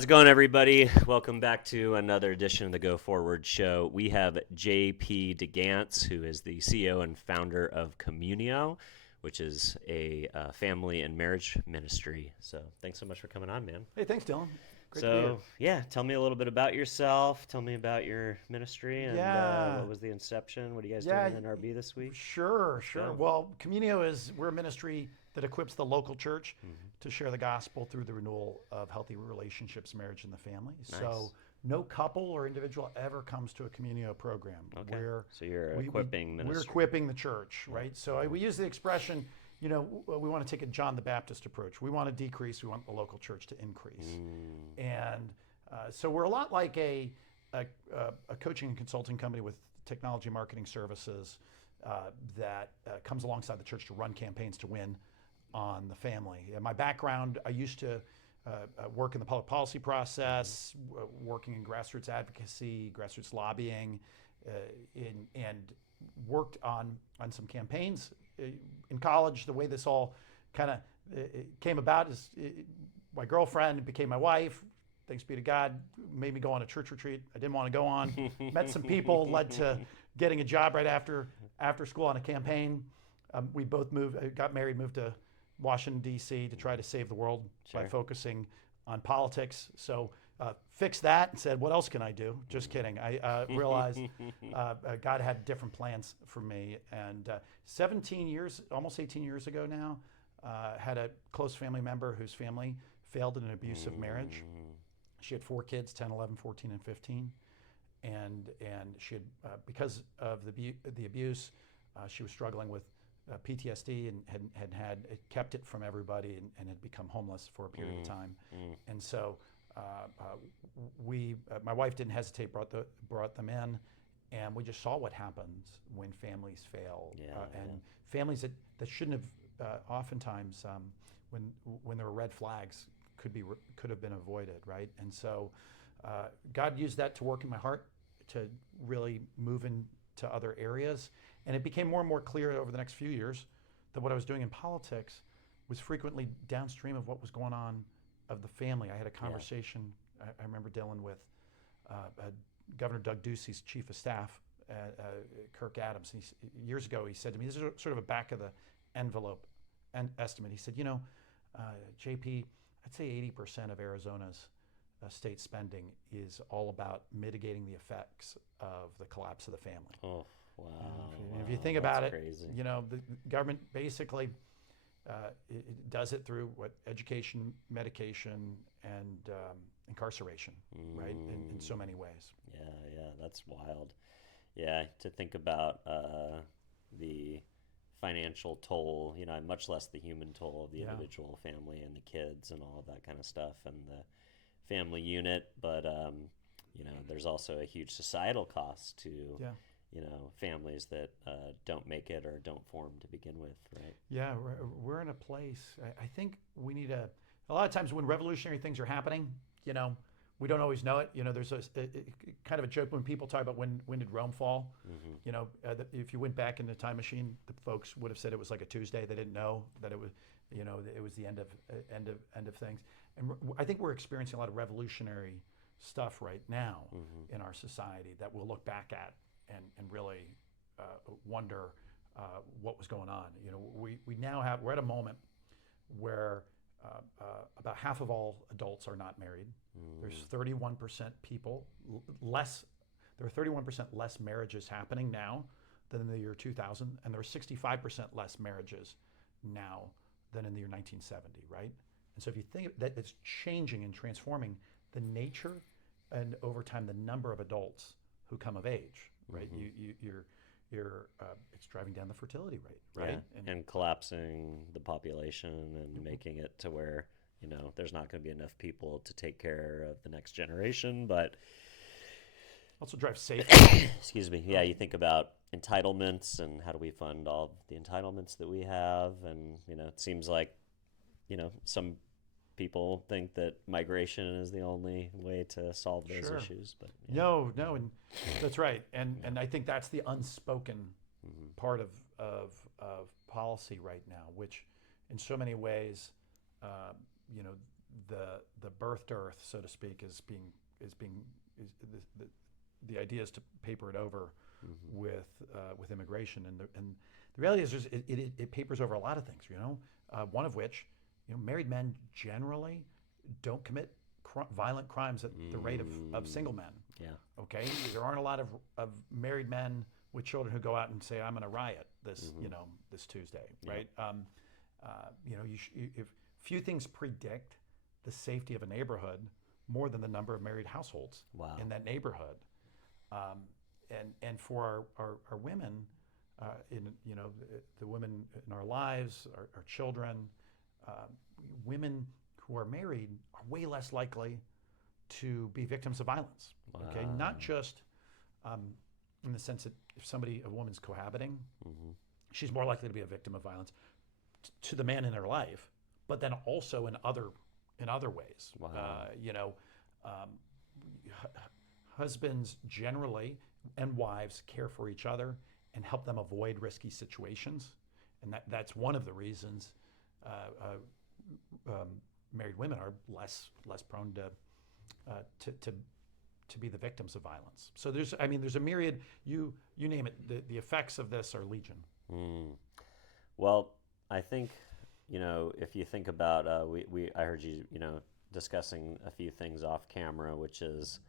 How's it going, everybody? Welcome back to another edition of the Go Forward Show. We have JP Gance, who is the CEO and founder of Communio, which is a family and marriage ministry. So thanks so much for coming on, man. Hey, thanks, Dylan. Great to be here. Yeah, tell me a little bit about yourself. Tell me about your ministry and Yeah, what was the inception? What are you guys yeah, doing in NRB this week? Let's sure. go. Well, we're a ministry that equips the local church Mm-hmm. to share the gospel through the renewal of healthy relationships, marriage, and the family. Nice. So no couple or individual ever comes to a Communio program. Okay. Where So you're we, equipping we're ministry. equipping the church, right? So we use the expression, we want to take a John the Baptist approach. We want to decrease, we want the local church to increase. And so we're a lot like a coaching and consulting company with technology marketing services that comes alongside the church to run campaigns to win on the family. In my background, I used to work in the public policy process, working in grassroots advocacy, grassroots lobbying, and worked on some campaigns. In college, the way this all kind of came about is my girlfriend became my wife. Thanks be to God, made me go on a church retreat I didn't want to go on. Met some people, led to getting a job right after school on a campaign. We both got married, moved to Washington, D.C. to try to save the world by focusing on politics. So fixed that and said, what else can I do? Just kidding. I realized God had different plans for me. And 17 years, almost 18 years ago now, had a close family member whose family failed in an abusive marriage. She had 4 kids, 10, 11, 14, and 15. And she had, because of the abuse, she was struggling with PTSD and had kept it from everybody and had become homeless for a period of time. And so my wife didn't hesitate, brought them in, and we just saw what happens when families fail. Families that shouldn't have, oftentimes when there were red flags, could have been avoided, right? And so God used that to work in my heart to really move into other areas. And it became more and more clear over the next few years that what I was doing in politics was frequently downstream of what was going on of the family. I had a conversation, I remember, Dylan, with Governor Doug Ducey's chief of staff, Kirk Adams. Years ago, he said to me, this is sort of a back of the envelope estimate. He said, JP, I'd say 80% of Arizona's state spending is all about mitigating the effects of the collapse of the family. Oh, wow. If you think about it, crazy. the government basically it does it through education, medication, and incarceration, right? In so many ways. Yeah, that's wild. Yeah, to think about the financial toll, much less the human toll of the individual family and the kids and all of that kind of stuff and the family unit. But, there's also a huge societal cost to, families that don't make it or don't form to begin with, right? Yeah, we're in a place, I think we need a lot of times when revolutionary things are happening, we don't always know it. There's a kind of a joke when people talk about when did Rome fall. If you went back in the time machine, the folks would have said it was like a Tuesday. They didn't know that it was, it was the end of things. And I think we're experiencing a lot of revolutionary stuff right now in our society that we'll look back at and really wonder what was going on. We're at a moment where about half of all adults are not married. There's 31% there are 31% less marriages happening now than in the year 2000, and there are 65% less marriages now than in the year 1970, right? And so if you think that it's changing and transforming the nature and over time the number of adults who come of age, right? It's driving down the fertility rate, right? Yeah. And collapsing the population and making it to where there's not going to be enough people to take care of the next generation, but also drives safety. excuse me. Yeah, you think about entitlements and how do we fund all the entitlements that we have, and it seems like some people think that migration is the only way to solve those issues, but no, and that's right, and I think that's the unspoken part of policy right now, which in so many ways, the birth dearth, so to speak, is the idea is to paper it over with immigration, and the reality is it papers over a lot of things, one of which, married men generally don't commit violent crimes at the rate of single men. Yeah. Okay, there aren't a lot of married men with children who go out and say, I'm going to riot this this Tuesday, right? If few things predict the safety of a neighborhood more than the number of married households in that neighborhood. And for our women, the women in our lives, our children, women who are married are way less likely to be victims of violence. Wow. Okay, not just in the sense that if a woman's cohabiting, she's more likely to be a victim of violence to the man in her life, but then also in other ways. Wow. Husbands generally and wives care for each other and help them avoid risky situations, and that's one of the reasons married women are less prone to be the victims of violence. So there's a myriad. You name it. The effects of this are legion. Well, I think if you think about I heard you discussing a few things off camera, which is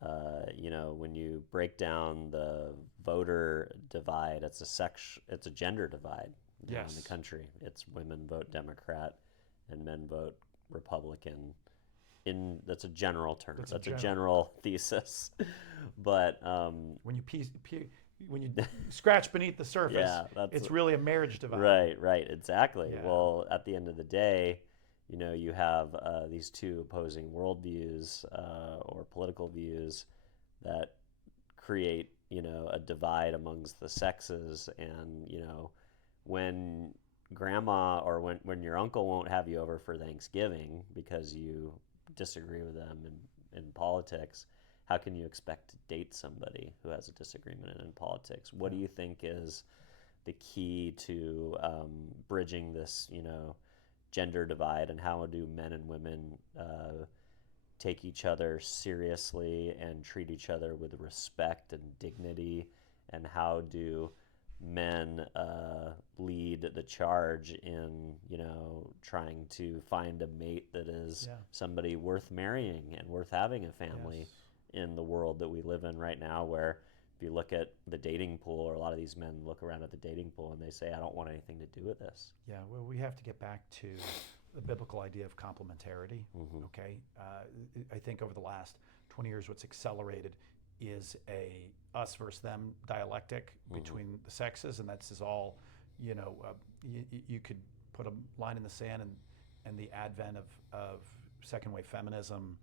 when you break down the voter divide, it's a gender divide in the country. It's women vote Democrat and men vote Republican. That's a general term. That's a general thesis. But when you scratch beneath the surface, it's really a marriage divide. Right, exactly. Yeah. Well, at the end of the day, you have these two opposing worldviews or political views that create, a divide amongst the sexes. And, when grandma or when your uncle won't have you over for Thanksgiving because you disagree with them in politics, how can you expect to date somebody who has a disagreement in politics? What do you think is the key to bridging this, gender divide, and how do men and women take each other seriously and treat each other with respect and dignity, and how do men lead the charge in trying to find a mate that is somebody worth marrying and worth having a family in the world that we live in right now, where if you look at the dating pool, or a lot of these men look around at the dating pool and they say, I don't want anything to do with this. Yeah, well, we have to get back to the biblical idea of complementarity. Okay, I think over the last 20 years, what's accelerated is a us versus them dialectic between the sexes, and that's is all, you could put a line in the sand, and the advent of second wave feminism,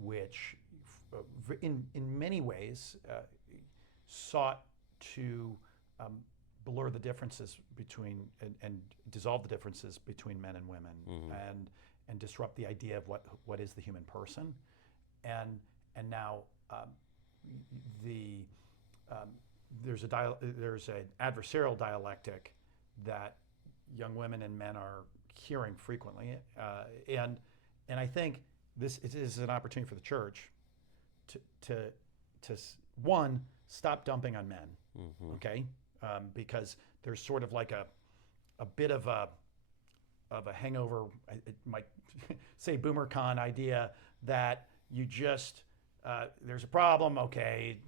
which in many ways sought to blur the differences between and dissolve the differences between men and women, and disrupt the idea of what is the human person, and now there's an adversarial dialectic that young women and men are hearing frequently, and I think this is an opportunity for the church to one, stop dumping on men, okay, because there's sort of like a bit of a hangover, it might say BoomerCon idea, that you just there's a problem, okay,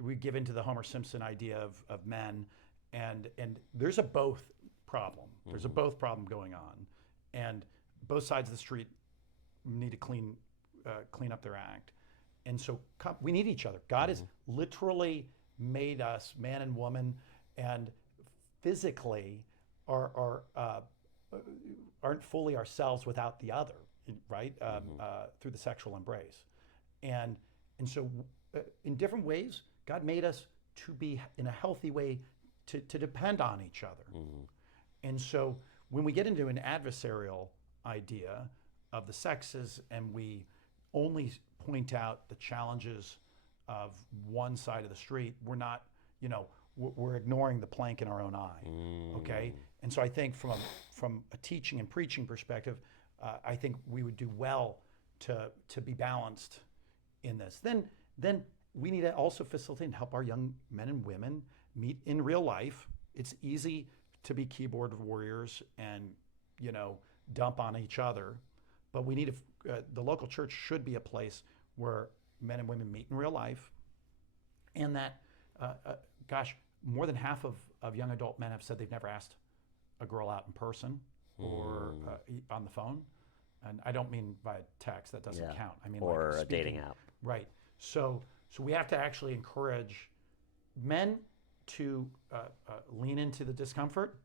we give into the Homer Simpson idea of men, and there's a both problem. There's a both problem going on, and both sides of the street need to clean up their act. And so we need each other. God has literally made us man and woman, and physically aren't fully ourselves without the other, right? Through the sexual embrace. And so in different ways, God made us to be in a healthy way to depend on each other. And so when we get into an adversarial idea of the sexes, and we only point out the challenges of one side of the street, we're not, we're ignoring the plank in our own eye, okay? And so I think from a teaching and preaching perspective, I think we would do well to be balanced in this. Then we need to also facilitate and help our young men and women meet in real life. It's easy to be keyboard warriors and, dump on each other, but we need the local church should be a place where men and women meet in real life, and that, more than half of young adult men have said they've never asked a girl out in person or on the phone. And I don't mean by text, that doesn't count. I mean, or like a dating app. Right. So we have to actually encourage men to lean into the discomfort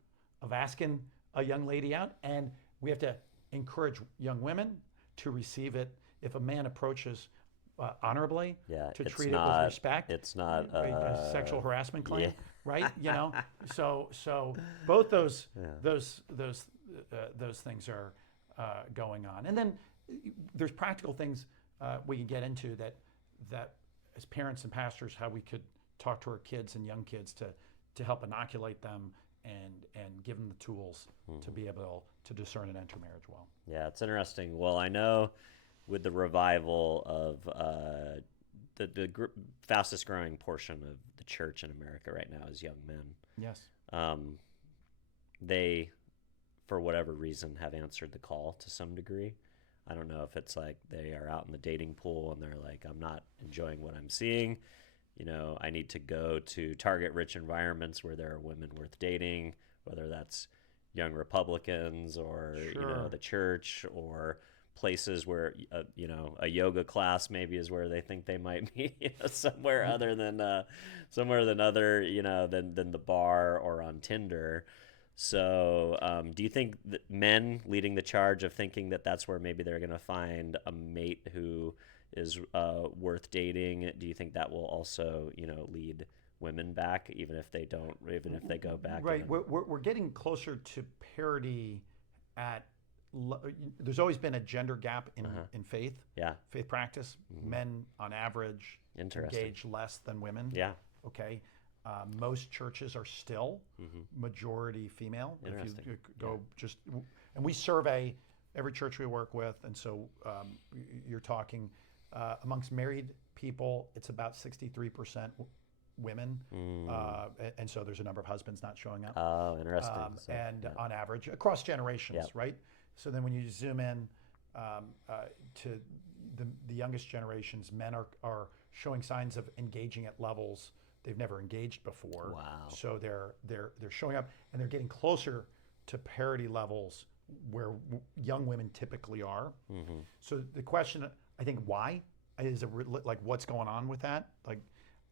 of asking a young lady out, and we have to encourage young women to receive it. If a man approaches honorably, to treat it with respect. It's not a sexual harassment claim, right? So both those things are going on, and then there's practical things we can get into that as parents and pastors, how we could talk to our kids and young kids to help inoculate them and give them the tools to be able to discern and enter marriage well. Yeah, it's interesting. Well, I know with the revival of the fastest growing portion of the church in America right now is young men. Yes. They, for whatever reason, have answered the call to some degree. I don't know if it's like they are out in the dating pool and they're like, I'm not enjoying what I'm seeing. I need to go to target rich environments where there are women worth dating, whether that's young Republicans or, the church, or places where, a yoga class maybe is where they think they might be, somewhere other than, than the bar or on Tinder. So do you think that men leading the charge of thinking that that's where maybe they're going to find a mate who is worth dating, do you think that will also, lead women back, even if they go back? Right. We're getting closer to parity there's always been a gender gap in faith. Yeah. Faith practice. Mm-hmm. Men, on average, engage less than women. Yeah. Okay. Most churches are still majority female. If you go and we survey every church we work with, and so you're talking amongst married people, it's about 63% women, and so there's a number of husbands not showing up. Oh, interesting. On average, across generations, right? So then when you zoom in to the youngest generations, men are showing signs of engaging at levels they've never engaged before. Wow. So they're showing up, and they're getting closer to parity levels where young women typically are. Mm-hmm. So the question, I think, why is it like what's going on with that? Like,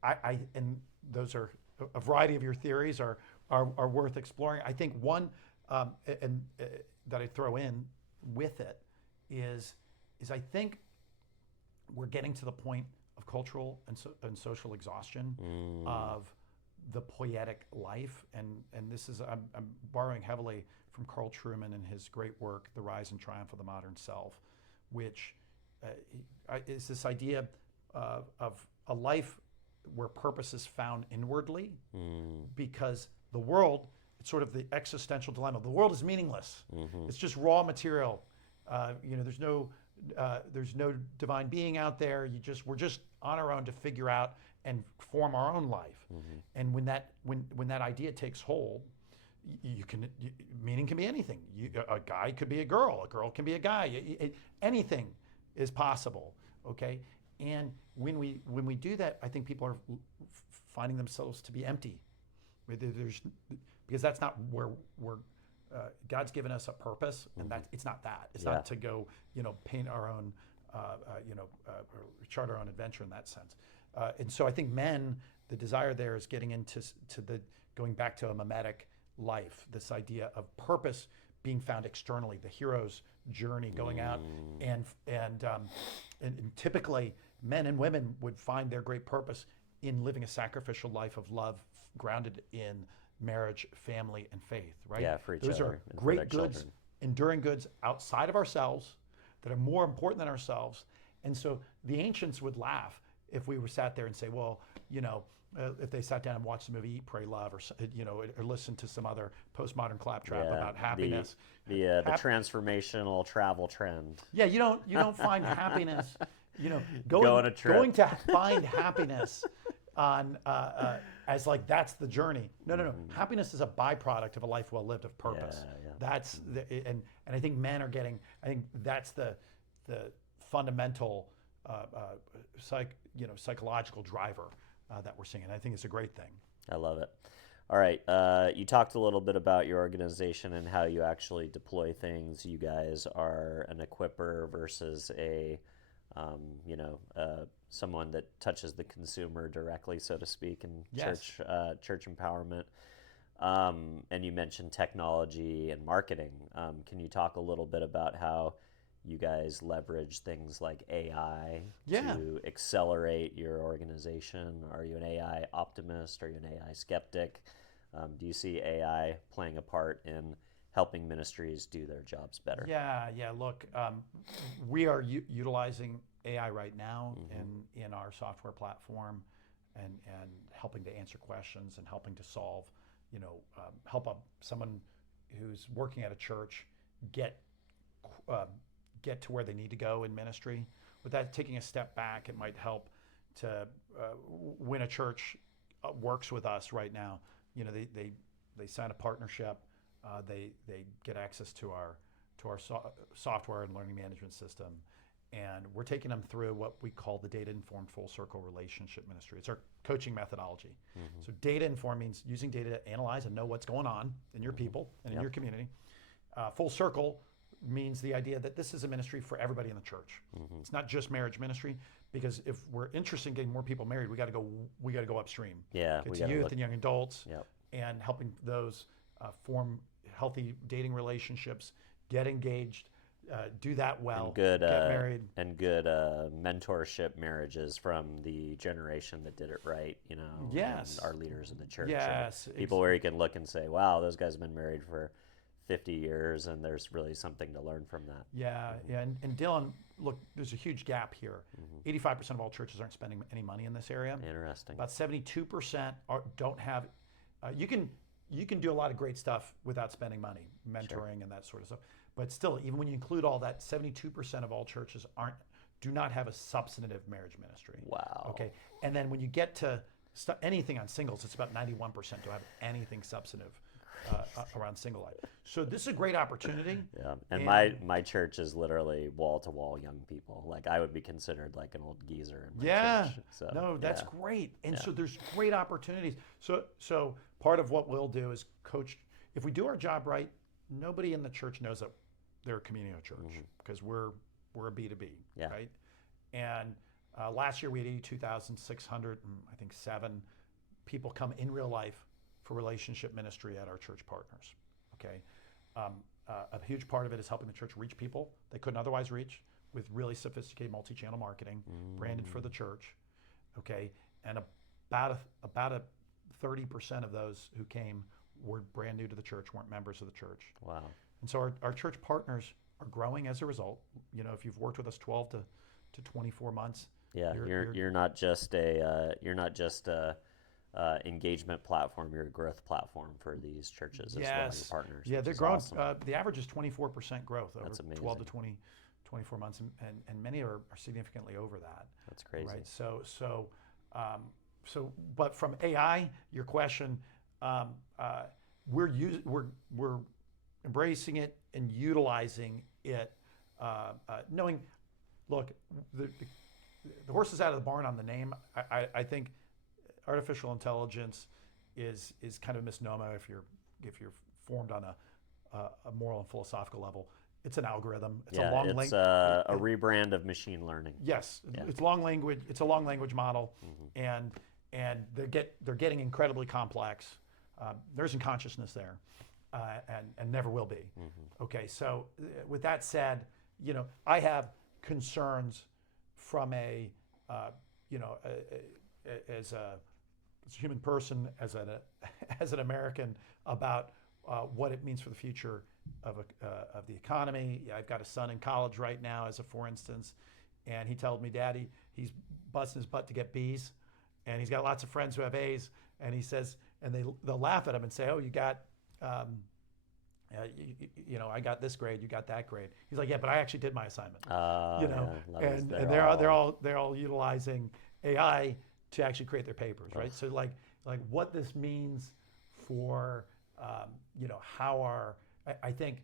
I and those are a variety of your theories are worth exploring. I think one that I throw in with it is I think we're getting to the point of cultural and social exhaustion of the poetic life, and this is I'm borrowing heavily from Carl Trueman and his great work, The Rise and Triumph of the Modern Self, which is this idea of a life where purpose is found inwardly, because the world, it's sort of the existential dilemma. The world is meaningless. Mm-hmm. It's just raw material. There's no divine being out there. We're just on our own to figure out and form our own life. Mm-hmm. And when that idea takes hold, meaning can be anything. A guy could be a girl can be a guy. Anything is possible. Okay, and when we do that, I think people are finding themselves to be empty. Because that's not where God's given us a purpose, and it's not that. It's not to go, paint our own, chart our own adventure in that sense. And so I think men, the desire there is getting into going back to a mimetic life. This idea of purpose being found externally, the hero's journey, going out, and typically men and women would find their great purpose in living a sacrificial life of love, grounded in marriage, family, and faith, right? Yeah, for each Those other. Those are great goods, enduring goods outside of ourselves that are more important than ourselves. And so the ancients would laugh if we were sat there and say, well, if they sat down and watched the movie Eat, Pray, Love, or or listened to some other postmodern claptrap about happiness. The transformational travel trend. Yeah, you don't find happiness. Go on a trip. Going to find happiness on as like that's the journey. No. Happiness is a byproduct of a life well lived, of purpose. Yeah. That's and I think men are getting. I think that's the fundamental psychological driver that we're seeing. And I think it's a great thing. I love it. All right, you talked a little bit about your organization and how you actually deploy things. You guys are an equipper versus a someone that touches the consumer directly, so to speak, in church empowerment. And you mentioned technology and marketing. Can you talk a little bit about how you guys leverage things like AI to accelerate your organization? Are you an AI optimist? Are you an AI skeptic? Do you see AI playing a part in helping ministries do their jobs better? Yeah. Look, we are utilizing AI right now in our software platform, and helping to answer questions and helping to solve, help someone who's working at a church get to where they need to go in ministry. With that, taking a step back, it might help to when a church works with us right now. They sign a partnership. They get access to our software and learning management system, and we're taking them through what we call the data-informed full circle relationship ministry. It's our coaching methodology. So data-informed means using data to analyze and know what's going on in your people and in your community. Full circle means the idea that this is a ministry for everybody in the church. It's not just marriage ministry, because if we're interested in getting more people married, we got to go upstream. Get to youth and young adults, and helping those form healthy dating relationships, get engaged, do that well, and get married, and good mentorship marriages from the generation that did it right. Yes, and our leaders in the church. Yes, people where you can look and say, "Wow, those guys have been married for 50 years, and there's really something to learn from that." Yeah. And Dylan, look, there's a huge gap here. 85% of all churches aren't spending any money in this area. Interesting. About 72% don't have. You can do a lot of great stuff without spending money, mentoring and that sort of stuff. But still, even when you include all that, 72% of all churches do not have a substantive marriage ministry. Wow. Okay. And then when you get to anything on singles, it's about 91% don't have anything substantive around single life. So this is a great opportunity. Yeah. And my church is literally wall to wall young people. Like, I would be considered like an old geezer in my church. So, no, that's great. And so there's great opportunities. So part of what we'll do is coach. If we do our job right, nobody in the church knows that they're a Communio church, because we're a B2B, right? And last year we had 82,600, and I think 7 people come in real life for relationship ministry at our church partners. Okay, a huge part of it is helping the church reach people they couldn't otherwise reach with really sophisticated multi-channel marketing, branded for the church. Okay, and about a 30% of those who came were brand new to the church, weren't members of the church. Wow. And so our church partners are growing as a result. If you've worked with us 12 to 24 months, you're not just a engagement platform. You're a growth platform for these churches as well, your partners. Yeah, they're growing. Awesome. The average is 24% growth over 12 to 24 months, and many are significantly over that. That's crazy. Right. But from AI, your question, we're embracing it and utilizing it, knowing, look, the horse is out of the barn on the name. I think artificial intelligence is kind of a misnomer if you're formed on a moral and philosophical level. It's an algorithm. It's a rebrand of machine learning. Yes, it's long language. It's a long language model, and they're getting incredibly complex. There isn't consciousness there, and never will be. Okay, so with that said, I have concerns from as a human person, as an American, about what it means for the future of the economy. I've got a son in college right now, for instance, and he told me, "Daddy, he's busting his butt to get B's, and he's got lots of friends who have A's, and he says, and they'll laugh at him and say, "Oh, you got, I got this grade, you got that grade." He's like, "Yeah, but I actually did my assignment." And they're all utilizing AI to actually create their papers, right? So like what this means for how I think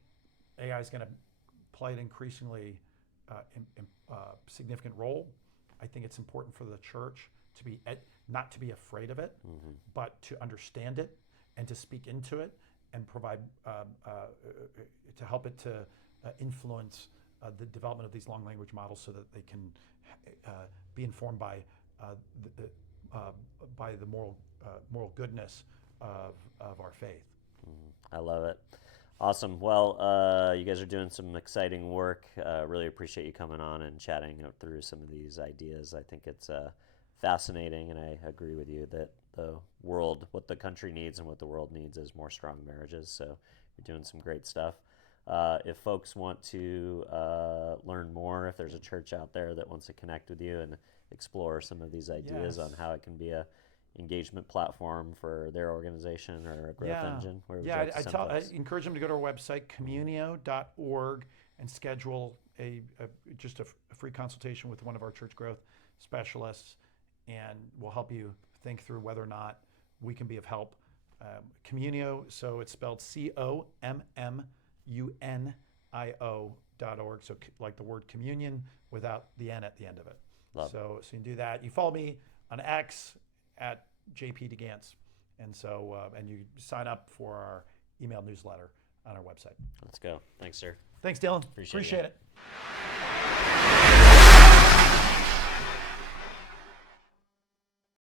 AI is going to play an increasingly significant role. I think it's important for the church to be not to be afraid of it, but to understand it and to speak into it and provide to help it to influence the development of these long language models so that they can be informed by the moral goodness of our faith. I love it. Awesome. Well, you guys are doing some exciting work. Really appreciate you coming on and chatting through some of these ideas. I think it's fascinating, and I agree with you that the world, what the country needs and what the world needs is more strong marriages. So you're doing some great stuff. If folks want to learn more, if there's a church out there that wants to connect with you and explore some of these ideas on how it can be a engagement platform for their organization or a growth engine, where would you like to send folks? I encourage them to go to our website, communio.org, and schedule just a free consultation with one of our church growth specialists, and we'll help you think through whether or not we can be of help. Communio, so it's spelled COMMUNIO.org, so like the word communion without the N at the end of it. So you can do that. You follow me on X at JP DeGance, and you sign up for our email newsletter on our website. Let's go. Thanks, sir. Thanks, Dylan. Appreciate it.